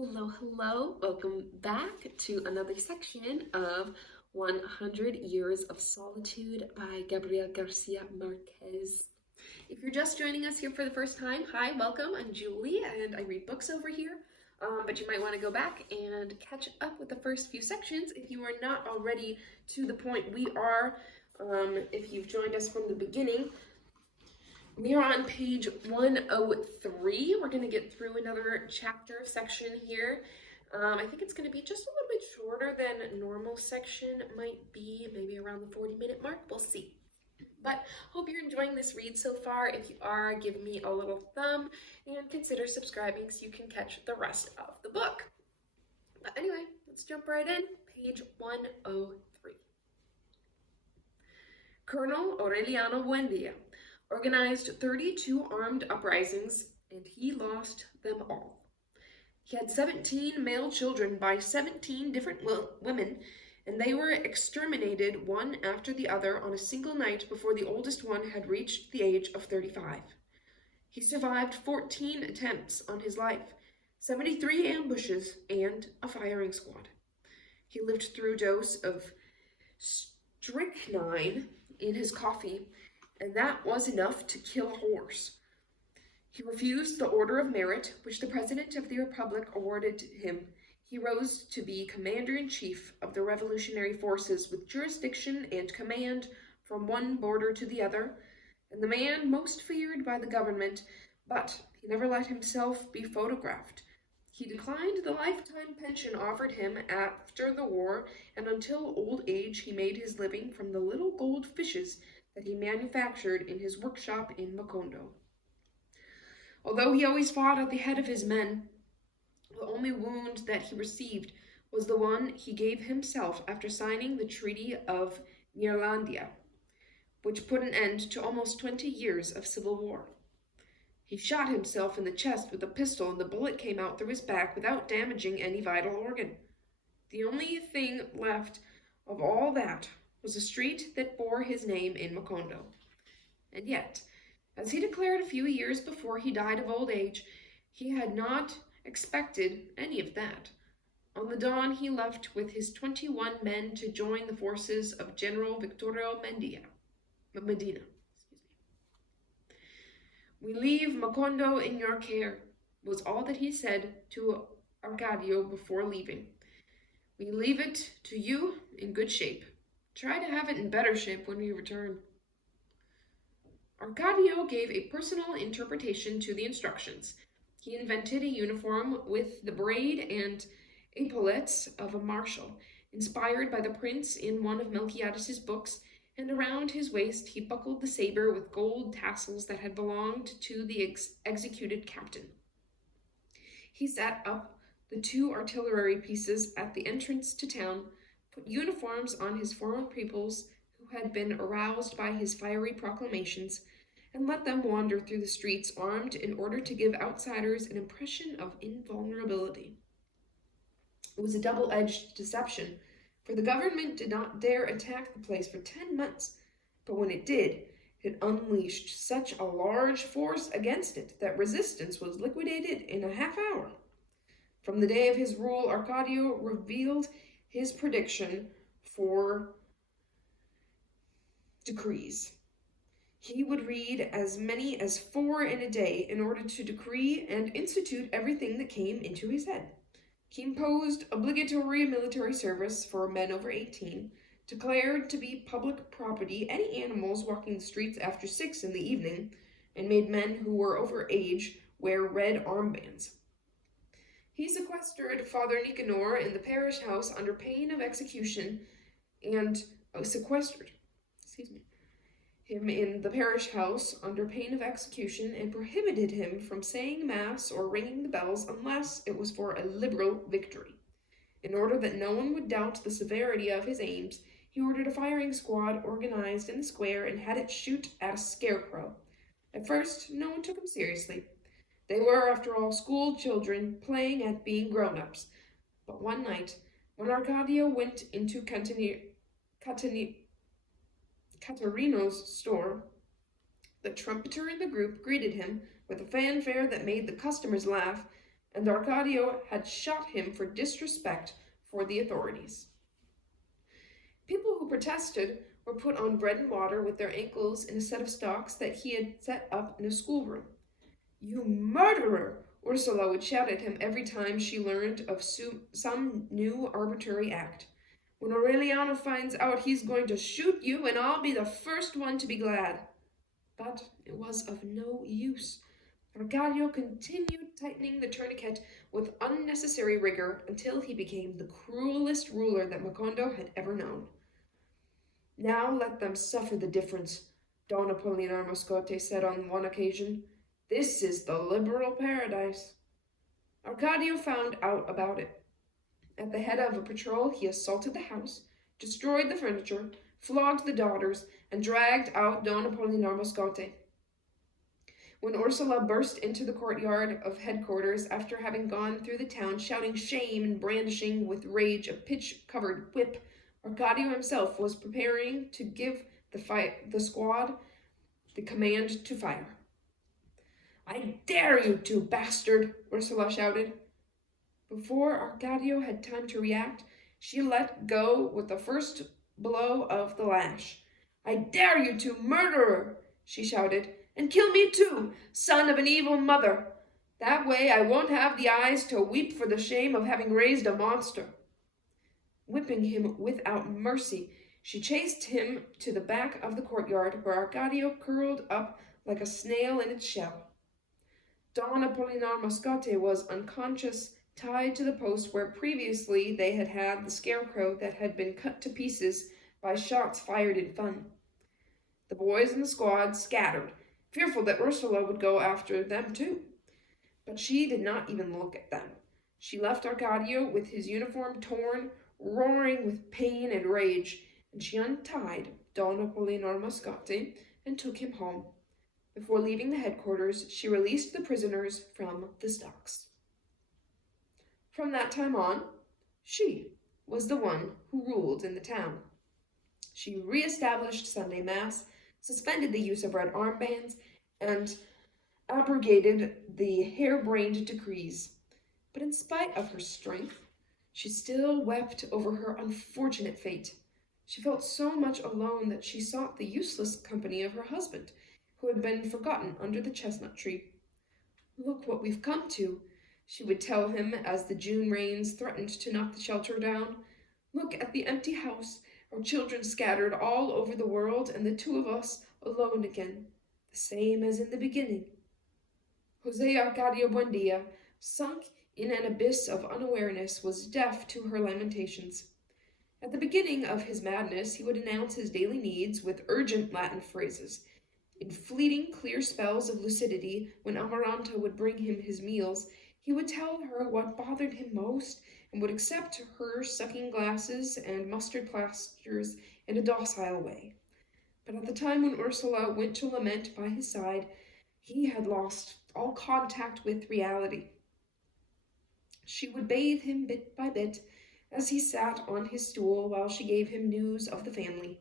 Hello. Welcome back to another section of 100 Years of Solitude by Gabriel Garcia Marquez. If you're just joining us here for the first time, hi, welcome. I'm Julie and I read books over here. But you might want to go back and catch up with the first few sections if you are not already to the point we are. If you've joined us from the beginning, we are on page 103. We're going to get through another chapter section here. I think it's going to be just a little bit shorter than normal section might be, maybe around the 40-minute mark. We'll see. But hope you're enjoying this read so far. If you are, give me a little thumb and consider subscribing so you can catch the rest of the book. But anyway, let's jump right in. Page 103. Colonel Aureliano Buendia organized 32 armed uprisings, and he lost them all. He had 17 male children by 17 different women, and they were exterminated one after the other on a single night before the oldest one had reached the age of 35. He survived 14 attempts on his life, 73 ambushes, and a firing squad. He lived through a dose of strychnine in his coffee, and that was enough to kill a horse. He refused the Order of Merit, which the President of the Republic awarded him. He rose to be Commander-in-Chief of the Revolutionary Forces with jurisdiction and command from one border to the other, and the man most feared by the government, but he never let himself be photographed. He declined the lifetime pension offered him after the war, and until old age he made his living from the little gold fishes that he manufactured in his workshop in Macondo. Although he always fought at the head of his men, the only wound that he received was the one he gave himself after signing the Treaty of Neerlandia, which put an end to almost 20 years of civil war. He shot himself in the chest with a pistol, and the bullet came out through his back without damaging any vital organ. The only thing left of all that was a street that bore his name in Macondo. And yet, as he declared a few years before he died of old age, he had not expected any of that. On the dawn, he left with his 21 men to join the forces of General Victorio Medina. "We leave Macondo in your care," was all that he said to Arcadio before leaving. "We leave it to you in good shape. Try to have it in better shape when we return." Arcadio gave a personal interpretation to the instructions. He invented a uniform with the braid and epaulettes of a marshal, inspired by the prince in one of Melquiades's books, and around his waist he buckled the saber with gold tassels that had belonged to the executed captain. He set up the 2 artillery pieces at the entrance to town, put uniforms on his former pupils who had been aroused by his fiery proclamations, and let them wander through the streets armed in order to give outsiders an impression of invulnerability. It was a double-edged deception, for the government did not dare attack the place for 10 months, but when it did, it unleashed such a large force against it that resistance was liquidated in a half hour. From the day of his rule, Arcadio revealed his prediction for decrees. He would read as many as 4 in a day in order to decree and institute everything that came into his head. He imposed obligatory military service for men over 18, declared to be public property any animals walking the streets after 6 in the evening, and made men who were over age wear red armbands. He sequestered Father Nicanor in the parish house under pain of execution and prohibited him from saying mass or ringing the bells unless it was for a liberal victory. In order that no one would doubt the severity of his aims, he ordered a firing squad organized in the square and had it shoot at a scarecrow. At first, no one took him seriously. They were, after all, school children playing at being grown-ups. But one night, when Arcadio went into Caterino's store, the trumpeter in the group greeted him with a fanfare that made the customers laugh and Arcadio had shot him for disrespect for the authorities. People who protested were put on bread and water with their ankles in a set of stocks that he had set up in a schoolroom. "You murderer!" Ursula would shout at him every time she learned of some new arbitrary act. "When Aureliano finds out, he's going to shoot you, and I'll be the first one to be glad." But it was of no use. Arcadio continued tightening the tourniquet with unnecessary rigor until he became the cruelest ruler that Macondo had ever known. "Now let them suffer the difference," Don Apolinar Moscote said on one occasion. "This is the liberal paradise." Arcadio found out about it. At the head of a patrol, he assaulted the house, destroyed the furniture, flogged the daughters, and dragged out Don Apolinar Moscote. When Ursula burst into the courtyard of headquarters after having gone through the town shouting shame and brandishing with rage a pitch-covered whip, Arcadio himself was preparing to give the squad the command to fire. "I dare you to, bastard!" Ursula shouted. Before Arcadio had time to react, she let go with the first blow of the lash. "I dare you to, murderer!" she shouted. "And kill me too, son of an evil mother! That way I won't have the eyes to weep for the shame of having raised a monster." Whipping him without mercy, she chased him to the back of the courtyard, where Arcadio curled up like a snail in its shell. Don Apolinar Moscote was unconscious, tied to the post where previously they had had the scarecrow that had been cut to pieces by shots fired in fun. The boys in the squad scattered, fearful that Ursula would go after them too. But she did not even look at them. She left Arcadio with his uniform torn, roaring with pain and rage, and she untied Don Apolinar Moscote and took him home. Before leaving the headquarters, she released the prisoners from the stocks. From that time on, she was the one who ruled in the town. She re-established Sunday Mass, suspended the use of red armbands, and abrogated the harebrained decrees. But in spite of her strength, she still wept over her unfortunate fate. She felt so much alone that she sought the useless company of her husband, who had been forgotten under the chestnut tree. "Look what we've come to," she would tell him as the June rains threatened to knock the shelter down. "Look at the empty house, our children scattered all over the world, and the two of us alone again, the same as in the beginning." Jose Arcadio Buendia, sunk in an abyss of unawareness, was deaf to her lamentations. At the beginning of his madness, he would announce his daily needs with urgent Latin phrases. In fleeting, clear spells of lucidity, when Amaranta would bring him his meals, he would tell her what bothered him most, and would accept her sucking glasses and mustard plasters in a docile way. But at the time when Ursula went to lament by his side, he had lost all contact with reality. She would bathe him bit by bit as he sat on his stool while she gave him news of the family.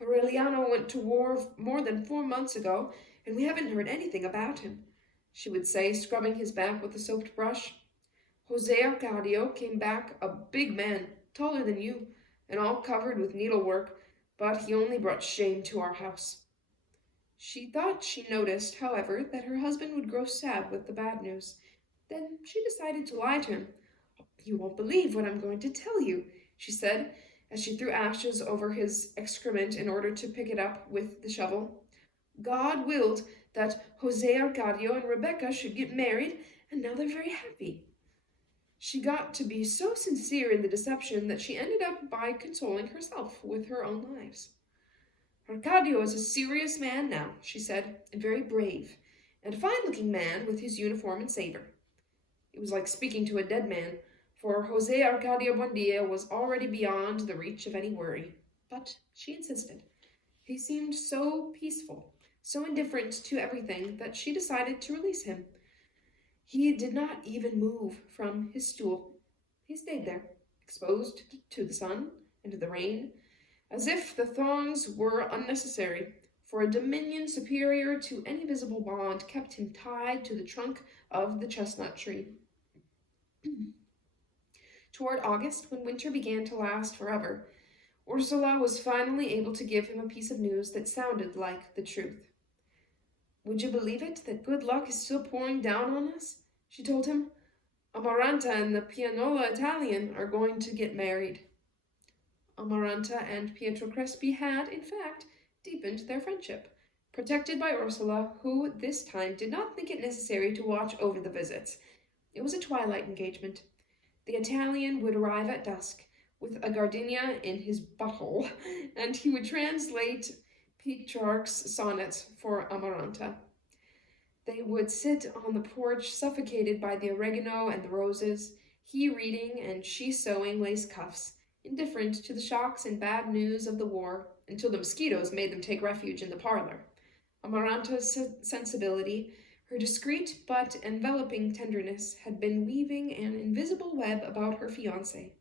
"Aureliano went to war more than 4 months ago, and we haven't heard anything about him," she would say, scrubbing his back with a soaped brush. "Jose Arcadio came back a big man, taller than you, and all covered with needlework, but he only brought shame to our house." She thought she noticed, however, that her husband would grow sad with the bad news. Then she decided to lie to him. "You won't believe what I'm going to tell you," she said, as she threw ashes over his excrement in order to pick it up with the shovel. "God willed that Jose Arcadio and Rebecca should get married, and now they're very happy." She got to be so sincere in the deception that she ended up by consoling herself with her own lies. "Arcadio is a serious man now," she said, "and very brave, and a fine-looking man with his uniform and saber." It was like speaking to a dead man, for Jose Arcadio Buendia was already beyond the reach of any worry. But she insisted. He seemed so peaceful, so indifferent to everything, that she decided to release him. He did not even move from his stool. He stayed there, exposed to the sun and to the rain, as if the thongs were unnecessary, for a dominion superior to any visible bond kept him tied to the trunk of the chestnut tree. Toward August, when winter began to last forever, Ursula was finally able to give him a piece of news that sounded like the truth. "Would you believe it, that good luck is still pouring down on us?" she told him. "Amaranta and the pianola Italian are going to get married." Amaranta and Pietro Crespi had, in fact, deepened their friendship, protected by Ursula, who this time did not think it necessary to watch over the visits. It was a twilight engagement. The Italian would arrive at dusk, with a gardenia in his butthole, and he would translate Petrarch's sonnets for Amaranta. They would sit on the porch, suffocated by the oregano and the roses, he reading and she sewing lace cuffs, indifferent to the shocks and bad news of the war, until the mosquitoes made them take refuge in the parlor. Amaranta's sensibility, her discreet but enveloping tenderness, had been weaving an invisible web about her fiancé,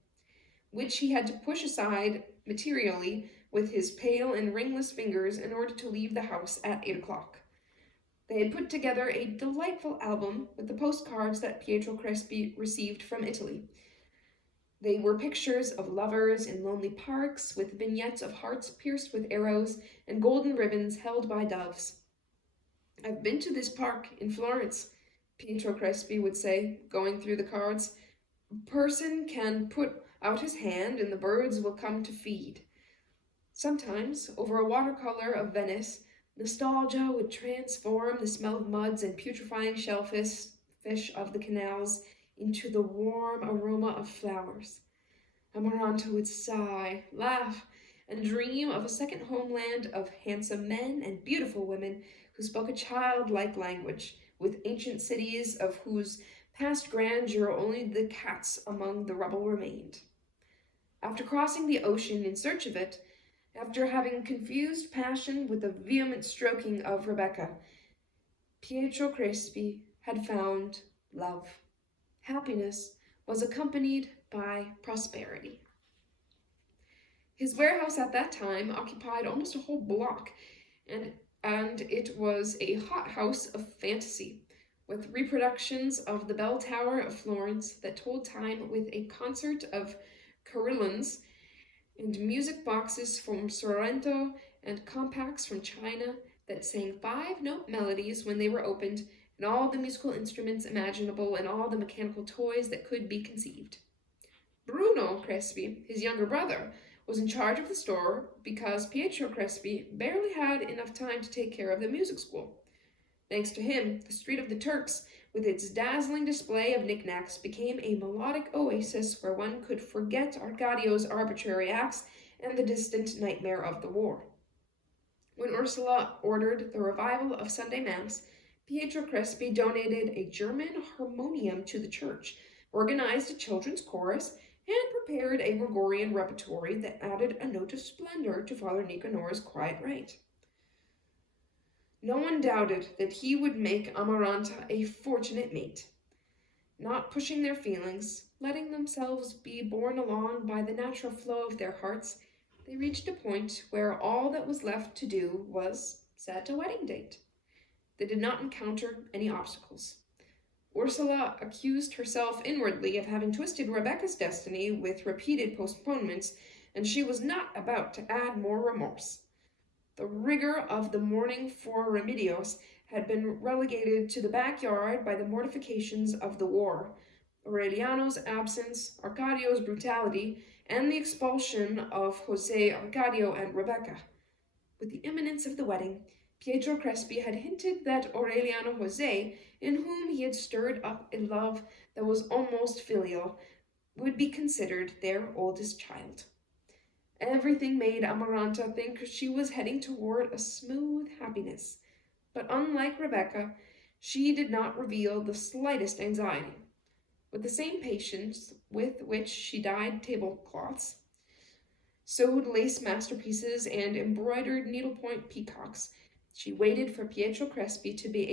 which he had to push aside materially with his pale and ringless fingers in order to leave the house at 8 o'clock. They had put together a delightful album with the postcards that Pietro Crespi received from Italy. They were pictures of lovers in lonely parks, with vignettes of hearts pierced with arrows and golden ribbons held by doves. "I've been to this park in Florence," Pietro Crespi would say, going through the cards. "A person can put out his hand and the birds will come to feed." Sometimes, over a watercolor of Venice, nostalgia would transform the smell of muds and putrefying shellfish of the canals into the warm aroma of flowers. Amaranta would sigh, laugh, and dream of a second homeland of handsome men and beautiful women who spoke a childlike language, with ancient cities of whose past grandeur only the cats among the rubble remained. After crossing the ocean in search of it, after having confused passion with the vehement stroking of Rebecca, Pietro Crespi had found love. Happiness was accompanied by prosperity. His warehouse at that time occupied almost a whole block, and it was a hothouse of fantasy, with reproductions of the bell tower of Florence that told time with a concert of carillons, and music boxes from Sorrento and compacts from China that sang 5-note melodies when they were opened, and all the musical instruments imaginable and all the mechanical toys that could be conceived. Bruno Crespi, his younger brother, was in charge of the store because Pietro Crespi barely had enough time to take care of the music school. Thanks to him, the Street of the Turks, with its dazzling display of knickknacks, became a melodic oasis where one could forget Arcadio's arbitrary acts and the distant nightmare of the war. When Ursula ordered the revival of Sunday Mass, Pietro Crespi donated a German harmonium to the church, organized a children's chorus, and prepared a Gregorian repertory that added a note of splendor to Father Nicanor's quiet rite. No one doubted that he would make Amaranta a fortunate mate. Not pushing their feelings, letting themselves be borne along by the natural flow of their hearts, they reached a point where all that was left to do was set a wedding date. They did not encounter any obstacles. Ursula accused herself inwardly of having twisted Rebecca's destiny with repeated postponements, and she was not about to add more remorse. The rigor of the mourning for Remedios had been relegated to the backyard by the mortifications of the war, Aureliano's absence, Arcadio's brutality, and the expulsion of Jose, Arcadio, and Rebecca. With the imminence of the wedding, Pietro Crespi had hinted that Aureliano Jose, in whom he had stirred up a love that was almost filial, would be considered their oldest child. Everything made Amaranta think she was heading toward a smooth happiness, but unlike Rebecca, she did not reveal the slightest anxiety. With the same patience with which she dyed tablecloths, sewed lace masterpieces, and embroidered needlepoint peacocks, she waited for Pietro Crespi to be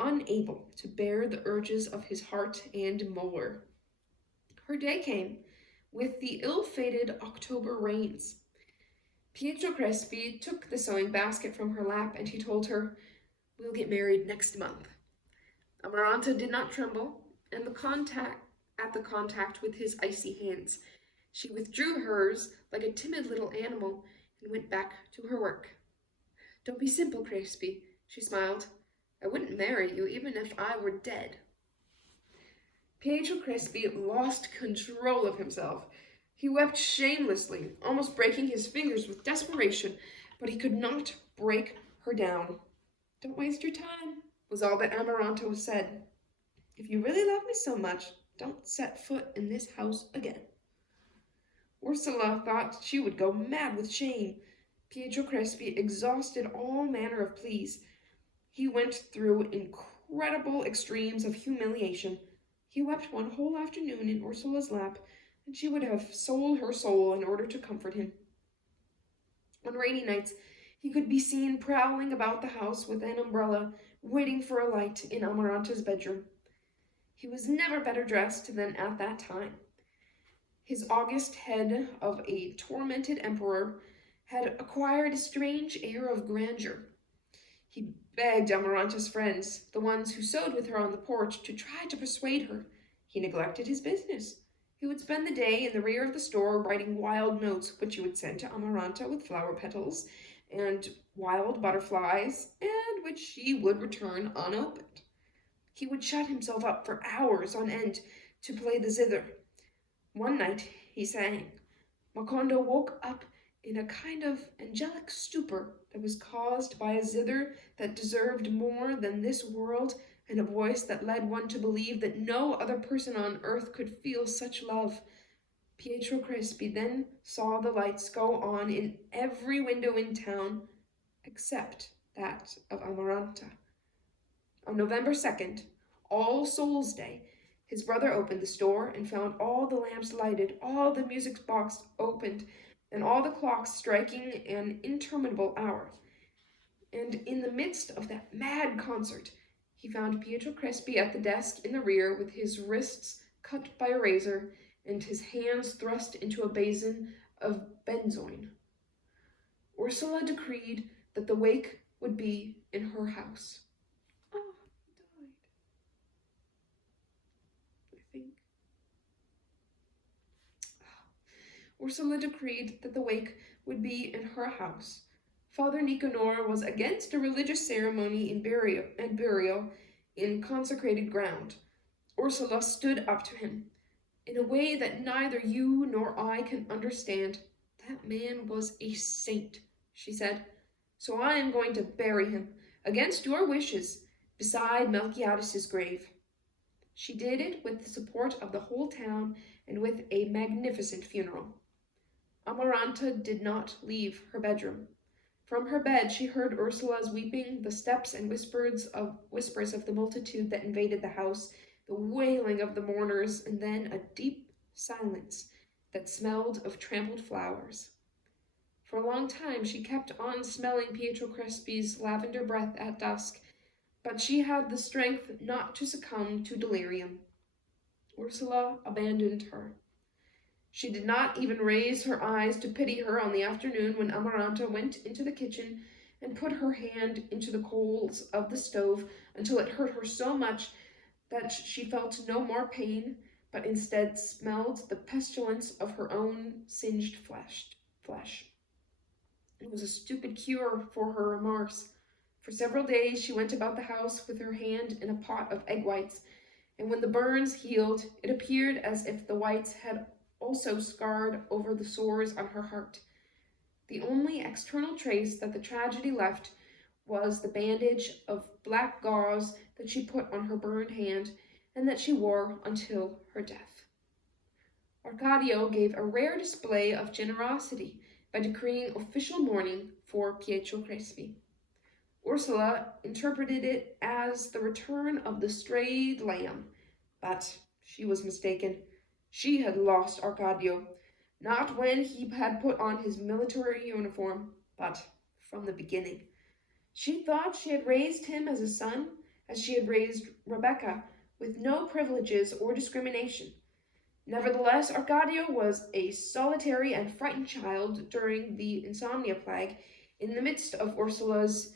unable to bear the urges of his heart and molar. Her day came, with the ill-fated October rains. Pietro Crespi took the sewing basket from her lap, and he told her, "We'll get married next month." Amaranta did not tremble, and the at the contact with his icy hands. She withdrew hers like a timid little animal and went back to her work. "Don't be simple, Crispy," she smiled. "I wouldn't marry you even if I were dead." Pietro Crespi lost control of himself. He wept shamelessly, almost breaking his fingers with desperation, but he could not break her down. "Don't waste your time," was all that Amaranta said. "If you really love me so much, don't set foot in this house again." Ursula thought she would go mad with shame. Pietro Crespi exhausted all manner of pleas. He went through incredible extremes of humiliation. He wept one whole afternoon in Ursula's lap, and she would have sold her soul in order to comfort him. On rainy nights, he could be seen prowling about the house with an umbrella, waiting for a light in Amaranta's bedroom. He was never better dressed than at that time. His august head of a tormented emperor had acquired a strange air of grandeur. He begged Amaranta's friends, the ones who sewed with her on the porch, to try to persuade her. He neglected his business. He would spend the day in the rear of the store writing wild notes, which he would send to Amaranta with flower petals and wild butterflies, and which she would return unopened. He would shut himself up for hours on end to play the zither. One night he sang. Macondo woke up in a kind of angelic stupor that was caused by a zither that deserved more than this world, and a voice that led one to believe that no other person on earth could feel such love. Pietro Crespi then saw the lights go on in every window in town, except that of Amaranta. On November 2nd, All Souls' Day, his brother opened the store and found all the lamps lighted, all the music box opened, and all the clocks striking an interminable hour. And in the midst of that mad concert, he found Pietro Crespi at the desk in the rear with his wrists cut by a razor and his hands thrust into a basin of benzoin. Ursula decreed that the wake would be in her house. Oh, he died. I think. Ursula decreed that the wake would be in her house. Father Nicanor was against a religious ceremony and burial in consecrated ground. Ursula stood up to him. "In a way that neither you nor I can understand, that man was a saint," she said. "So I am going to bury him, against your wishes, beside Melchiades's grave." She did it with the support of the whole town and with a magnificent funeral. Amaranta did not leave her bedroom. From her bed she heard Ursula's weeping, the steps and whispers of the multitude that invaded the house, the wailing of the mourners, and then a deep silence that smelled of trampled flowers. For a long time she kept on smelling Pietro Crespi's lavender breath at dusk, but she had the strength not to succumb to delirium. Ursula abandoned her. She did not even raise her eyes to pity her on the afternoon when Amaranta went into the kitchen and put her hand into the coals of the stove until it hurt her so much that she felt no more pain, but instead smelled the pestilence of her own singed flesh. It was a stupid cure for her remorse. For several days she went about the house with her hand in a pot of egg whites, and when the burns healed, it appeared as if the whites had also scarred over the sores on her heart. The only external trace that the tragedy left was the bandage of black gauze that she put on her burned hand and that she wore until her death. Arcadio gave a rare display of generosity by decreeing official mourning for Pietro Crespi. Ursula interpreted it as the return of the strayed lamb, but she was mistaken. She had lost Arcadio, not when he had put on his military uniform, but from the beginning. She thought she had raised him as a son, as she had raised Rebecca, with no privileges or discrimination. Nevertheless, Arcadio was a solitary and frightened child during the insomnia plague, in the midst of Ursula's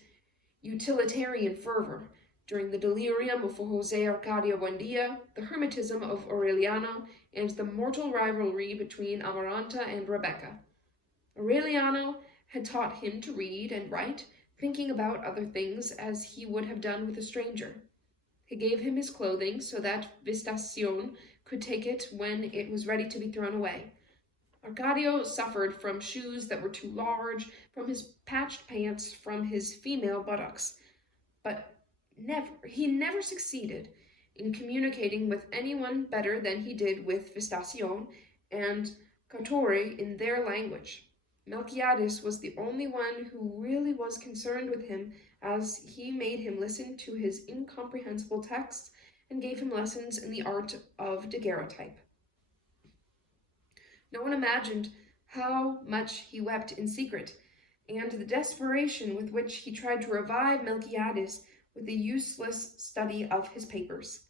utilitarian fervor. during the delirium of Jose Arcadio Buendia, the hermetism of Aureliano, and the mortal rivalry between Amaranta and Rebecca. Aureliano had taught him to read and write, thinking about other things as he would have done with a stranger. He gave him his clothing so that Visitacion could take it when it was ready to be thrown away. Arcadio suffered from shoes that were too large, from his patched pants, from his female buttocks, but he never succeeded in communicating with anyone better than he did with Visitacion and Cattore in their language. Melquiades was the only one who really was concerned with him, as he made him listen to his incomprehensible texts and gave him lessons in the art of daguerreotype. No one imagined how much he wept in secret, and the desperation with which he tried to revive Melquiades with the useless study of his papers.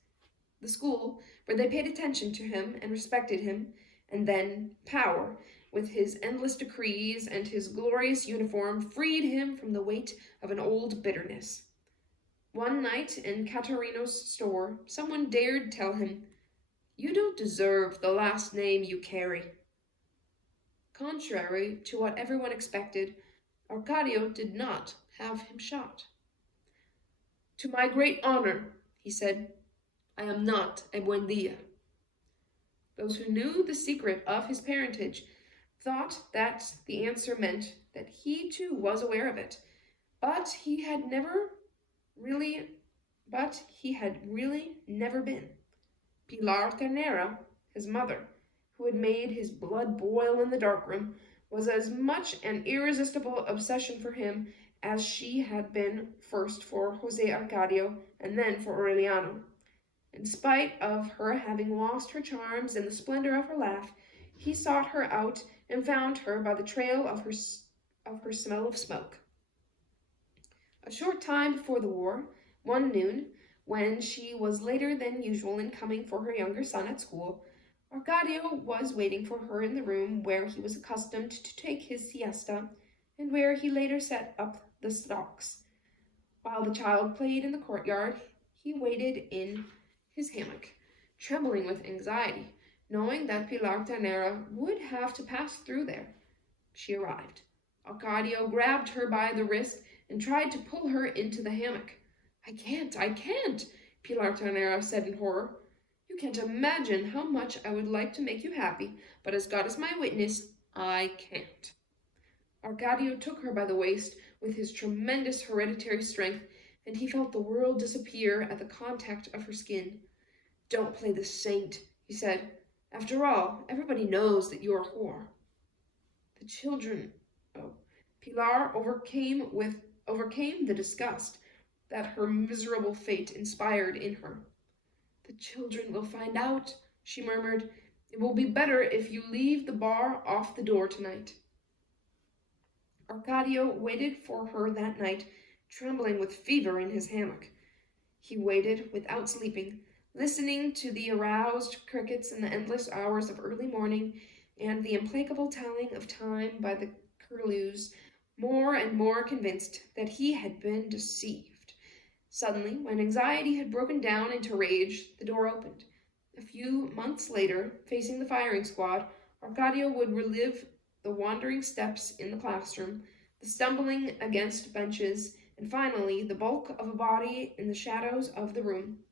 The school, where they paid attention to him and respected him, and then power, with his endless decrees and his glorious uniform, freed him from the weight of an old bitterness. One night in Caterino's store, someone dared tell him, "You don't deserve the last name you carry." Contrary to what everyone expected, Arcadio did not have him shot. "To my great honor," he said, "I am not a Buendia." Those who knew the secret of his parentage thought that the answer meant that he too was aware of it, but he had really never been. Pilar Ternera, his mother, who had made his blood boil in the darkroom, was as much an irresistible obsession for him as she had been first for Jose Arcadio and then for Aureliano. In spite of her having lost her charms and the splendor of her laugh, he sought her out and found her by the trail of her smell of smoke. A short time before the war, one noon, when she was later than usual in coming for her younger son at school, Arcadio was waiting for her in the room where he was accustomed to take his siesta, and where he later set up the stocks. While the child played in the courtyard, he waited in his hammock, trembling with anxiety, knowing that Pilar Ternera would have to pass through there. She arrived. Arcadio grabbed her by the wrist and tried to pull her into the hammock. I can't, Pilar Ternera said in horror. "You can't imagine how much I would like to make you happy, but as God is my witness, I can't." Arcadio took her by the waist with his tremendous hereditary strength, and he felt the world disappear at the contact of her skin. "Don't play the saint," he said. "After all, everybody knows that you're a whore." The children... Pilar overcame the disgust that her miserable fate inspired in her. "The children will find out," she murmured. "It will be better if you leave the bar off the door tonight." Arcadio waited for her that night, trembling with fever in his hammock. He waited without sleeping, listening to the aroused crickets in the endless hours of early morning and the implacable telling of time by the curlews, more and more convinced that he had been deceived. Suddenly, when anxiety had broken down into rage, the door opened. A few months later, facing the firing squad, Arcadio would relive the wandering steps in the classroom, the stumbling against benches, and finally the bulk of a body in the shadows of the room,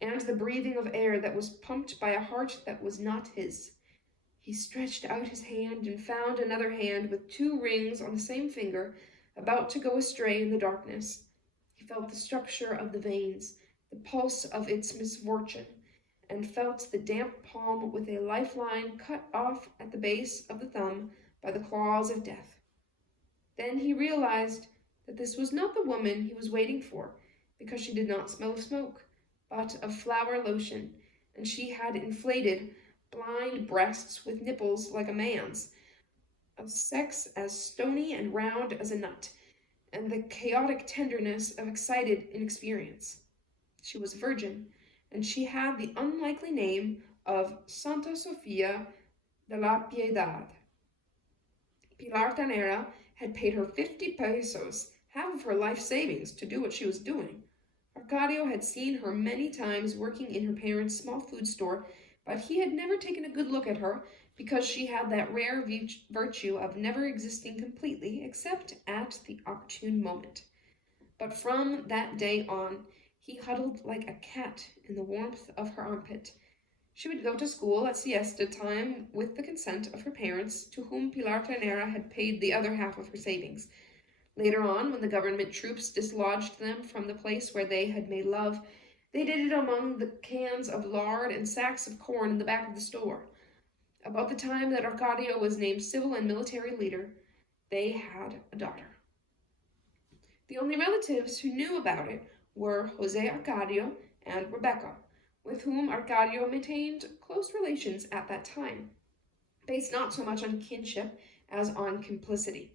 and the breathing of air that was pumped by a heart that was not his. He stretched out his hand and found another hand with 2 rings on the same finger, about to go astray in the darkness. He felt the structure of the veins, the pulse of its misfortune, and felt the damp palm with a lifeline cut off at the base of the thumb by the claws of death. Then he realized that this was not the woman he was waiting for, because she did not smell of smoke, but of flower lotion, and she had inflated blind breasts with nipples like a man's, of sex as stony and round as a nut, and the chaotic tenderness of excited inexperience. She was a virgin, and she had the unlikely name of Santa Sofia de la Piedad. Pilar Ternera had paid her 50 pesos, half of her life savings, to do what she was doing. Arcadio had seen her many times working in her parents' small food store, but he had never taken a good look at her because she had that rare virtue of never existing completely except at the opportune moment. But from that day on, he huddled like a cat in the warmth of her armpit. She would go to school at siesta time with the consent of her parents, to whom Pilar Ternera had paid the other half of her savings. Later on, when the government troops dislodged them from the place where they had made love, they did it among the cans of lard and sacks of corn in the back of the store. About the time that Arcadio was named civil and military leader, they had a daughter. The only relatives who knew about it were Jose Arcadio and Rebecca, with whom Arcadio maintained close relations at that time, based not so much on kinship as on complicity.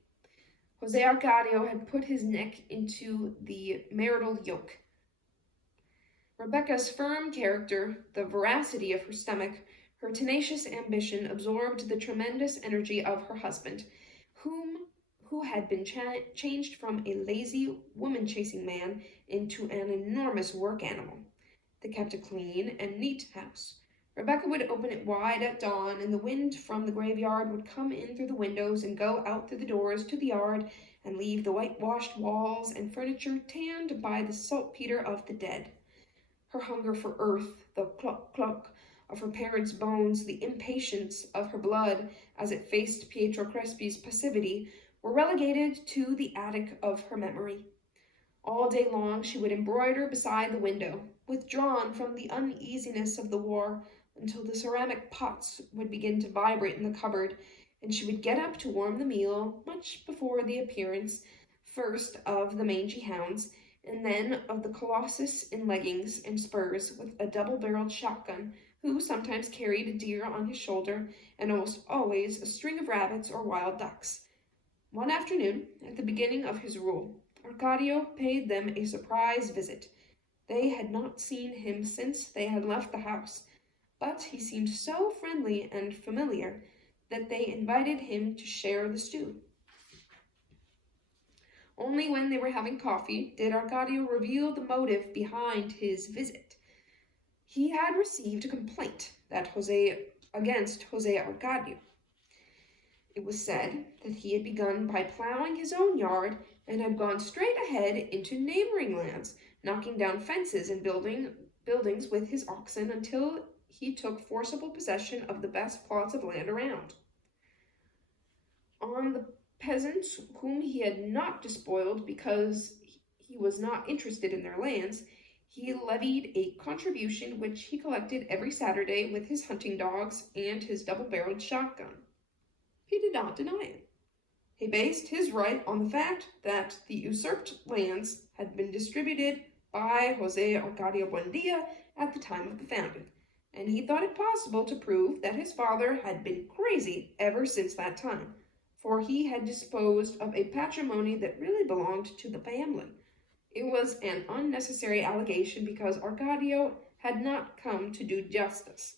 Jose Arcadio had put his neck into the marital yoke. Rebecca's firm character, the veracity of her stomach, her tenacious ambition absorbed the tremendous energy of her husband, who had been changed from a lazy, woman-chasing man into an enormous work animal. They kept a clean and neat house. Rebecca would open it wide at dawn, and the wind from the graveyard would come in through the windows and go out through the doors to the yard and leave the whitewashed walls and furniture tanned by the saltpeter of the dead. Her hunger for earth, the cluck-cluck of her parents' bones, the impatience of her blood as it faced Pietro Crespi's passivity, were relegated to the attic of her memory. All day long she would embroider beside the window, withdrawn from the uneasiness of the war, until the ceramic pots would begin to vibrate in the cupboard, and she would get up to warm the meal much before the appearance, first of the mangy hounds, and then of the colossus in leggings and spurs with a double-barreled shotgun, who sometimes carried a deer on his shoulder, and almost always a string of rabbits or wild ducks. One afternoon, at the beginning of his rule, Arcadio paid them a surprise visit. They had not seen him since they had left the house, but he seemed so friendly and familiar that they invited him to share the stew. Only when they were having coffee did Arcadio reveal the motive behind his visit. He had received a complaint against Jose Arcadio. It was said that he had begun by plowing his own yard and had gone straight ahead into neighboring lands, knocking down fences and buildings with his oxen until he took forcible possession of the best plots of land around. On the peasants whom he had not despoiled because he was not interested in their lands, he levied a contribution which he collected every Saturday with his hunting dogs and his double-barreled shotgun. He did not deny it. He based his right on the fact that the usurped lands had been distributed by Jose Arcadio Buendia at the time of the founding, and he thought it possible to prove that his father had been crazy ever since that time, for he had disposed of a patrimony that really belonged to the family. It was an unnecessary allegation because Arcadio had not come to do justice.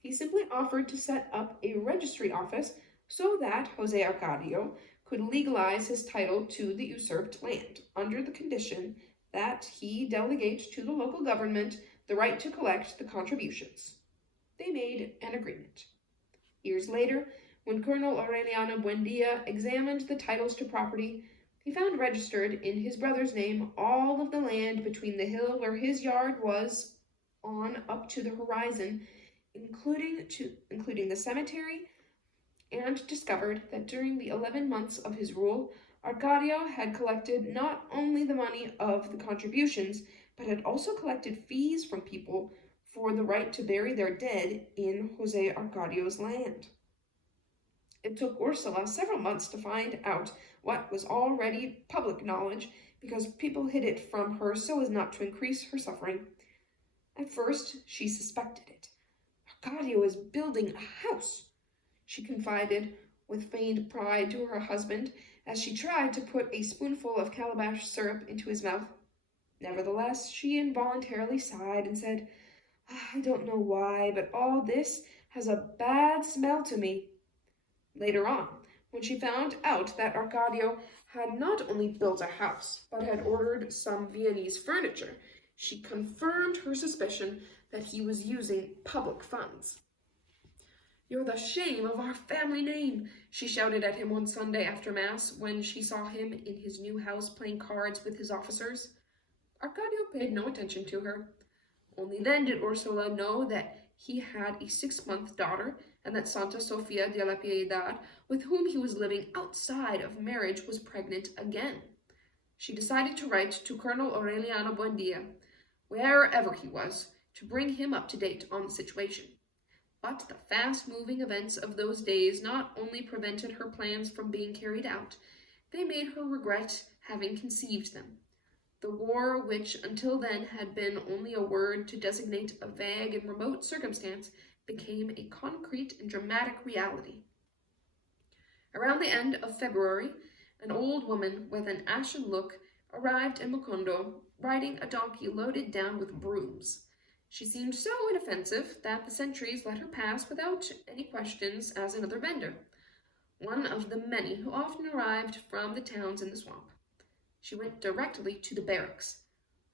He simply offered to set up a registry office so that Jose Arcadio could legalize his title to the usurped land, under the condition that he delegate to the local government the right to collect the contributions. They made an agreement. Years later, when Colonel Aureliano Buendia examined the titles to property, he found registered in his brother's name all of the land between the hill where his yard was on up to the horizon, including the cemetery, and discovered that during the 11 months of his rule, Arcadio had collected not only the money of the contributions, but had also collected fees from people for the right to bury their dead in Jose Arcadio's land. It took Ursula several months to find out what was already public knowledge, because people hid it from her so as not to increase her suffering. At first, she suspected it. Arcadio is building a house, she confided with feigned pride to her husband as she tried to put a spoonful of calabash syrup into his mouth. Nevertheless, she involuntarily sighed and said, "I don't know why, but all this has a bad smell to me." Later on, when she found out that Arcadio had not only built a house, but had ordered some Viennese furniture, She confirmed her suspicion that he was using public funds. "You're the shame of our family name," she shouted at him one Sunday after Mass when she saw him in his new house playing cards with his officers. Arcadio paid no attention to her. Only then did Ursula know that he had a 6-month daughter and that Santa Sofia de la Piedad, with whom he was living outside of marriage, was pregnant again. She decided to write to Colonel Aureliano Buendia, wherever he was, to bring him up to date on the situation. But the fast-moving events of those days not only prevented her plans from being carried out, they made her regret having conceived them. The war, which until then had been only a word to designate a vague and remote circumstance, became a concrete and dramatic reality. Around the end of February, an old woman with an ashen look arrived in Macondo, riding a donkey loaded down with brooms. She seemed so inoffensive that the sentries let her pass without any questions as another vendor, one of the many who often arrived from the towns in the swamp. She went directly to the barracks.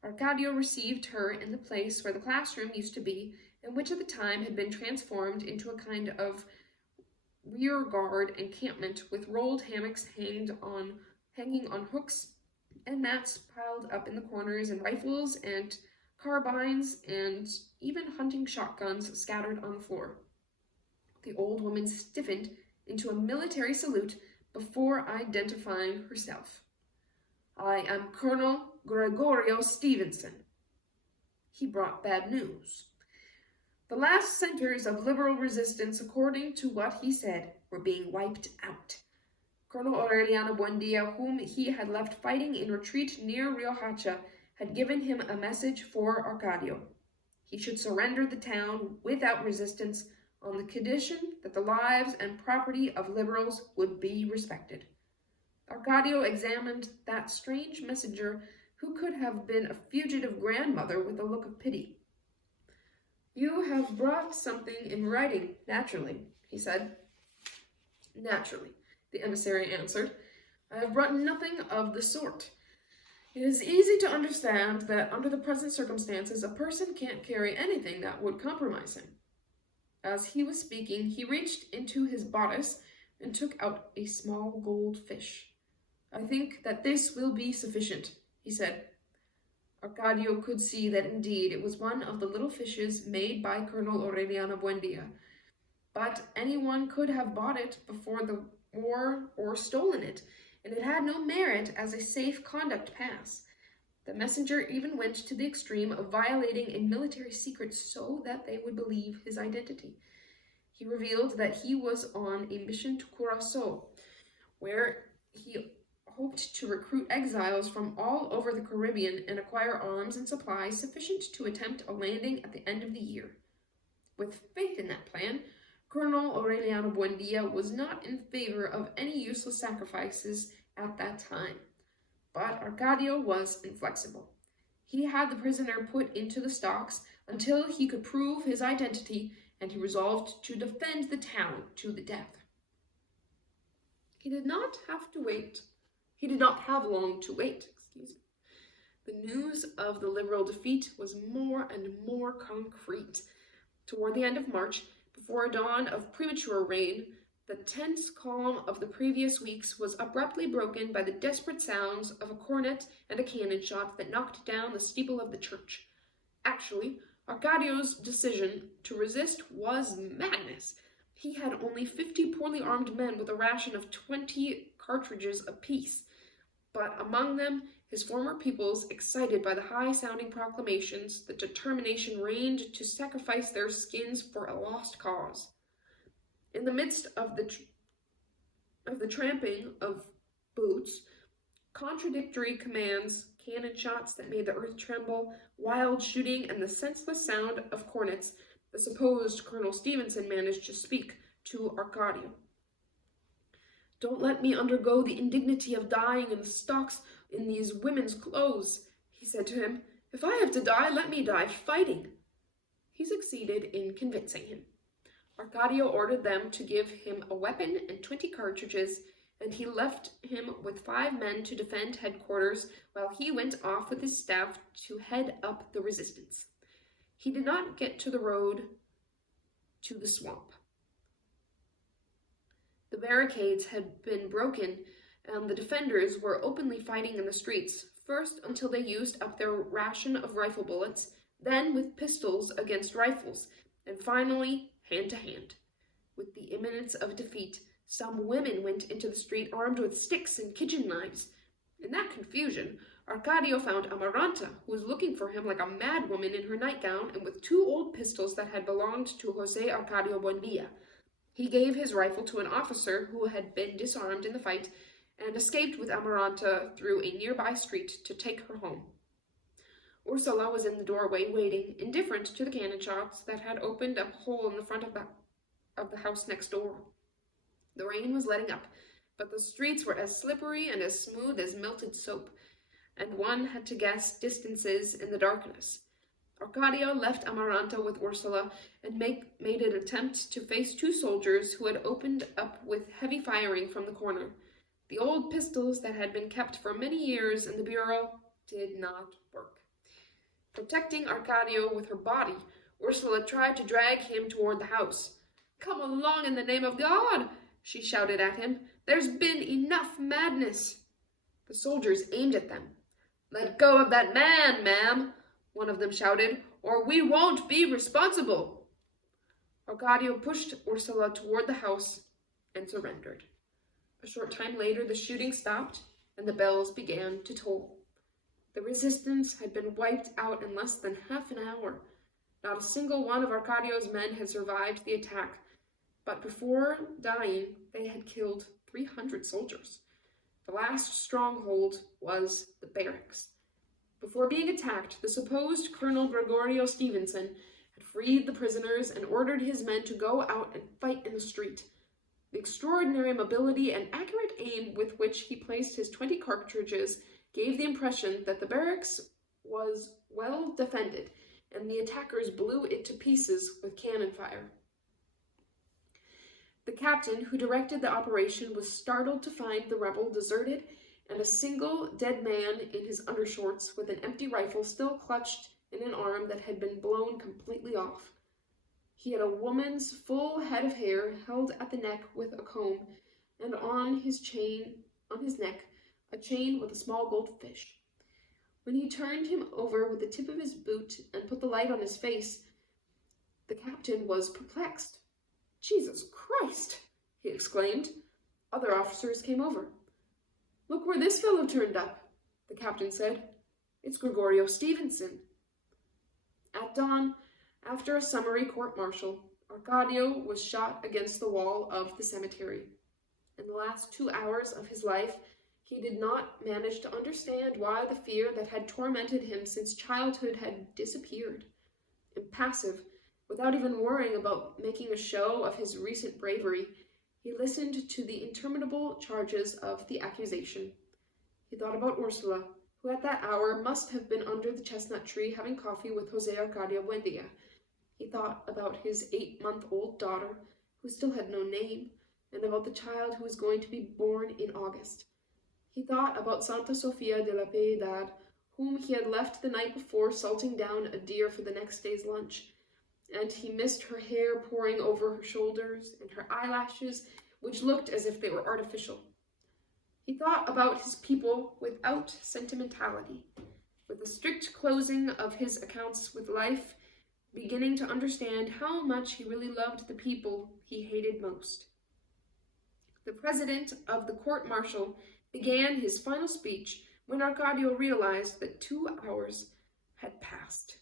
Arcadio received her in the place where the classroom used to be, and which at the time had been transformed into a kind of rear-guard encampment with rolled hammocks hanging on hooks and mats piled up in the corners, and rifles and carbines and even hunting shotguns scattered on the floor. The old woman stiffened into a military salute before identifying herself. "I am Colonel Gregorio Stevenson." He brought bad news. The last centers of liberal resistance, according to what he said, were being wiped out. Colonel Aureliano Buendia, whom he had left fighting in retreat near Riohacha, had given him a message for Arcadio. He should surrender the town without resistance on the condition that the lives and property of liberals would be respected. Arcadio examined that strange messenger who could have been a fugitive grandmother with a look of pity. "You have brought something in writing, naturally," he said. "Naturally," the emissary answered. "I have brought nothing of the sort. It is easy to understand that under the present circumstances a person can't carry anything that would compromise him." As he was speaking, he reached into his bodice and took out a small gold fish. "I think that this will be sufficient," he said. Arcadio could see that indeed it was one of the little fishes made by Colonel Aureliano Buendia, but anyone could have bought it before the war or stolen it, and it had no merit as a safe conduct pass. The messenger even went to the extreme of violating a military secret so that they would believe his identity. He revealed that he was on a mission to Curaçao, where he hoped to recruit exiles from all over the Caribbean and acquire arms and supplies sufficient to attempt a landing at the end of the year. With faith in that plan, Colonel Aureliano Buendia was not in favor of any useless sacrifices at that time, but Arcadio was inflexible. He had the prisoner put into the stocks until he could prove his identity, and he resolved to defend the town to the death. He did not have long to wait. The news of the liberal defeat was more and more concrete. Toward the end of March, before a dawn of premature rain, the tense calm of the previous weeks was abruptly broken by the desperate sounds of a cornet and a cannon shot that knocked down the steeple of the church. Actually, Arcadio's decision to resist was madness. He had only 50 poorly armed men with a ration of 20 cartridges apiece, but among them his former pupils, excited by the high-sounding proclamations, the determination reigned to sacrifice their skins for a lost cause. In the midst of the tramping of boots, contradictory commands, cannon shots that made the earth tremble, wild shooting, and the senseless sound of cornets, the supposed Colonel Stevenson managed to speak to Arcadio. "Don't let me undergo the indignity of dying in the stocks in these women's clothes," he said to him. "If I have to die, let me die fighting." He succeeded in convincing him. Arcadio ordered them to give him a weapon and 20 cartridges, and he left him with 5 men to defend headquarters while he went off with his staff to head up the resistance. He did not get to the road to the swamp. The barricades had been broken, and the defenders were openly fighting in the streets, first until they used up their ration of rifle bullets, then with pistols against rifles, and finally hand to hand. With the imminence of defeat, some women went into the street armed with sticks and kitchen knives. In that confusion, Arcadio found Amaranta, who was looking for him like a madwoman in her nightgown and with 2 old pistols that had belonged to Jose Arcadio Buendia. He gave his rifle to an officer who had been disarmed in the fight and escaped with Amaranta through a nearby street to take her home. Ursula was in the doorway waiting, indifferent to the cannon shots that had opened a hole in the front of the house next door. The rain was letting up, but the streets were as slippery and as smooth as melted soap, and one had to guess distances in the darkness. Arcadio left Amaranta with Ursula and made an attempt to face 2 soldiers who had opened up with heavy firing from the corner. The old pistols that had been kept for many years in the bureau did not work. Protecting Arcadio with her body, Ursula tried to drag him toward the house. "Come along in the name of God!" she shouted at him. "There's been enough madness." The soldiers aimed at them. "Let go of that man, ma'am," one of them shouted, "or we won't be responsible." Arcadio pushed Ursula toward the house and surrendered. A short time later, the shooting stopped and the bells began to toll. The resistance had been wiped out in less than half an hour. Not a single one of Arcadio's men had survived the attack, but before dying, they had killed 300 soldiers. The last stronghold was the barracks. Before being attacked, the supposed Colonel Gregorio Stevenson had freed the prisoners and ordered his men to go out and fight in the street. The extraordinary mobility and accurate aim with which he placed his 20 cartridges gave the impression that the barracks was well defended, and the attackers blew it to pieces with cannon fire. The captain who directed the operation was startled to find the rebel deserted and a single dead man in his undershorts with an empty rifle still clutched in an arm that had been blown completely off. He had a woman's full head of hair held at the neck with a comb, and on his neck, a chain with a small goldfish. When he turned him over with the tip of his boot and put the light on his face, the captain was perplexed. "Jesus Christ!" he exclaimed. Other officers came over. "Look where this fellow turned up," the captain said. "It's Gregorio Stevenson." At dawn, after a summary court-martial, Arcadio was shot against the wall of the cemetery. In the last 2 hours of his life, he did not manage to understand why the fear that had tormented him since childhood had disappeared. Impassive, without even worrying about making a show of his recent bravery, he listened to the interminable charges of the accusation. He thought about Ursula, who at that hour must have been under the chestnut tree having coffee with Jose Arcadio Buendia. He thought about his 8-month-old daughter, who still had no name, and about the child who was going to be born in August. He thought about Santa Sofia de la Piedad, whom he had left the night before salting down a deer for the next day's lunch, and he missed her hair pouring over her shoulders and her eyelashes, which looked as if they were artificial. He thought about his people without sentimentality, with the strict closing of his accounts with life, beginning to understand how much he really loved the people he hated most. The president of the court-martial began his final speech when Arcadio realized that 2 hours had passed.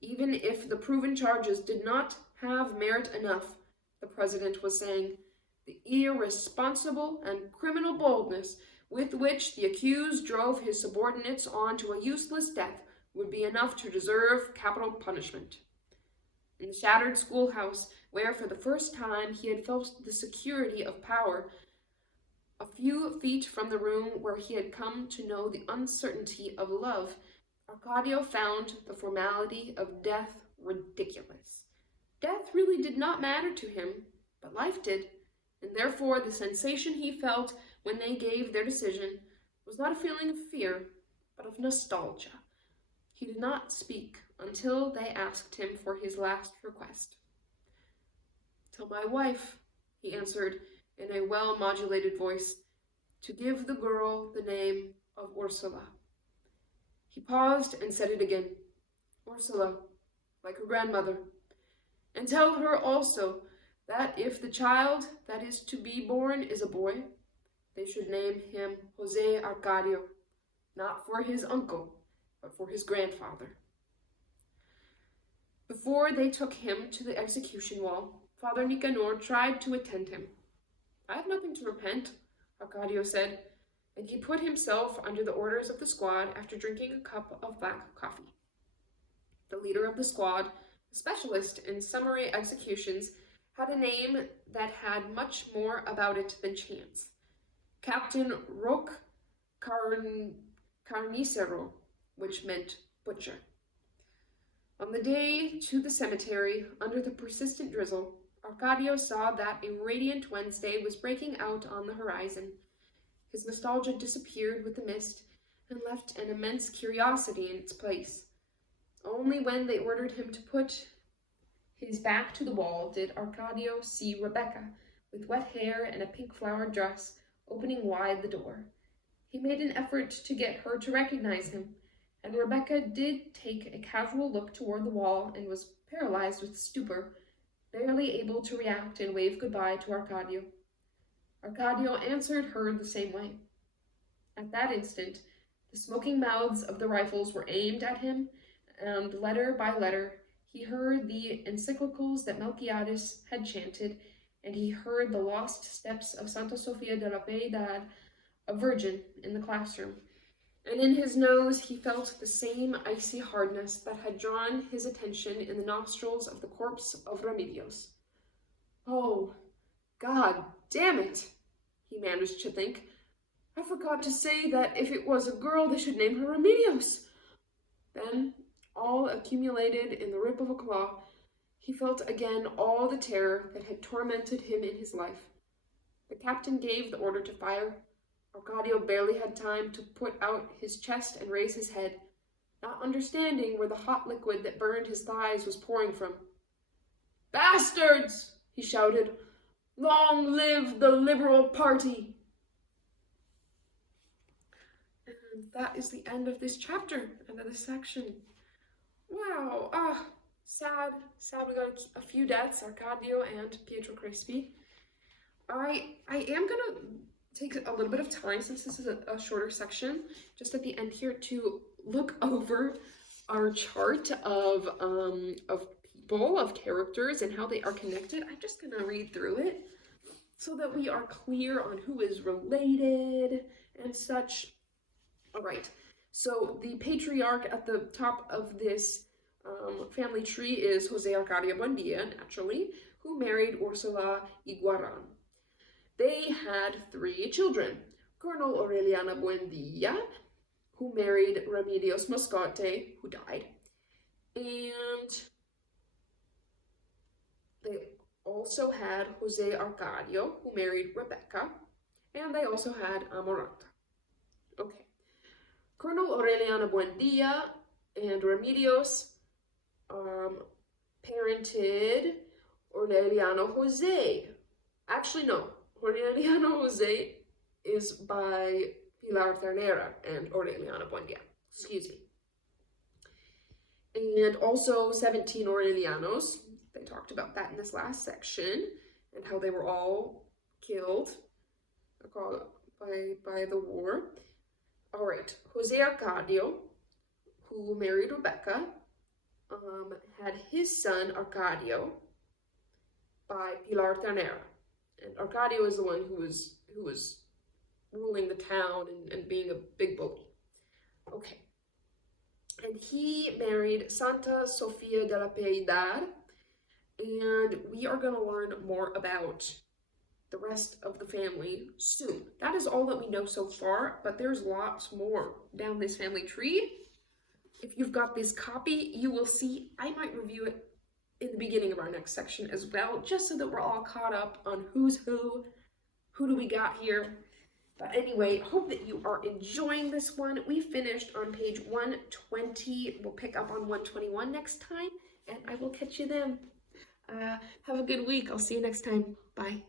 Even if the proven charges did not have merit enough, the president was saying, the irresponsible and criminal boldness with which the accused drove his subordinates on to a useless death would be enough to deserve capital punishment. In the shattered schoolhouse, where for the first time he had felt the security of power, a few feet from the room where he had come to know the uncertainty of love, Arcadio found the formality of death ridiculous. Death really did not matter to him, but life did, and therefore the sensation he felt when they gave their decision was not a feeling of fear, but of nostalgia. He did not speak until they asked him for his last request. "Tell my wife," he answered in a well-modulated voice, "to give the girl the name of Ursula." He paused and said it again, "Ursula, like her grandmother. And tell her also that if the child that is to be born is a boy, they should name him Jose Arcadio, not for his uncle, but for his grandfather." Before they took him to the execution wall, Father Nicanor tried to attend him. "I have nothing to repent," Arcadio said, and he put himself under the orders of the squad after drinking a cup of black coffee. The leader of the squad, a specialist in summary executions, had a name that had much more about it than chance: Captain Roque Carnicero, which meant butcher. On the day to the cemetery, under the persistent drizzle, Arcadio saw that a radiant Wednesday was breaking out on the horizon. His nostalgia disappeared with the mist and left an immense curiosity in its place. Only when they ordered him to put his back to the wall did Arcadio see Rebecca, with wet hair and a pink-flowered dress, opening wide the door. He made an effort to get her to recognize him, and Rebecca did take a casual look toward the wall and was paralyzed with stupor, barely able to react and wave goodbye to Arcadio. Arcadio answered her the same way. At that instant, the smoking mouths of the rifles were aimed at him, and letter by letter, he heard the encyclicals that Melquiades had chanted, and he heard the lost steps of Santa Sofia de la Piedad, a virgin, in the classroom. And in his nose he felt the same icy hardness that had drawn his attention in the nostrils of the corpse of Remedios. "Oh, God damn it," he managed to think. "I forgot to say that if it was a girl they should name her Remedios." Then, all accumulated in the rip of a claw, he felt again all the terror that had tormented him in his life. The captain gave the order to fire. Arcadio barely had time to put out his chest and raise his head, not understanding where the hot liquid that burned his thighs was pouring from. "Bastards!" he shouted. "Long live the Liberal Party!" And that is the end of this chapter, end of this section. Wow, sad we got a few deaths, Arcadio and Pietro Crespi. I am gonna take a little bit of time, since this is a shorter section, just at the end here, to look over our chart of people, of characters, and how they are connected. I'm just gonna read through it so that we are clear on who is related and such. All right, so the patriarch at the top of this family tree is Jose Arcadio Buendia, naturally, who married Ursula Iguaran. They had 3 children: Colonel Aureliana Buendia, who married Remedios Moscote, who died, and they also had Jose Arcadio, who married Rebecca, and they also had Amaranta. Okay. Colonel Aureliana Buendia and Remedios parented Aureliano Jose. Actually, no. Aureliano Jose is by Pilar Ternera and Aureliana Buendia. Excuse me. And also 17 Aurelianos. They talked about that in this last section, and how they were all killed by the war. All right, Jose Arcadio, who married Rebecca, had his son Arcadio by Pilar Ternera, and Arcadio is the one who was ruling the town and being a big bully. Okay, and he married Santa Sofia de la Piedad, and we are going to learn more about the rest of the family soon. That is all that we know so far, but there's lots more down this family tree. If you've got this copy, you will see I might review it in the beginning of our next section as well, just so that we're all caught up on who's who do we got here. But anyway, hope that you are enjoying this one. We finished on page 120. We'll pick up on 121 next time, and I will catch you then. Have a good week. I'll see you next time. Bye.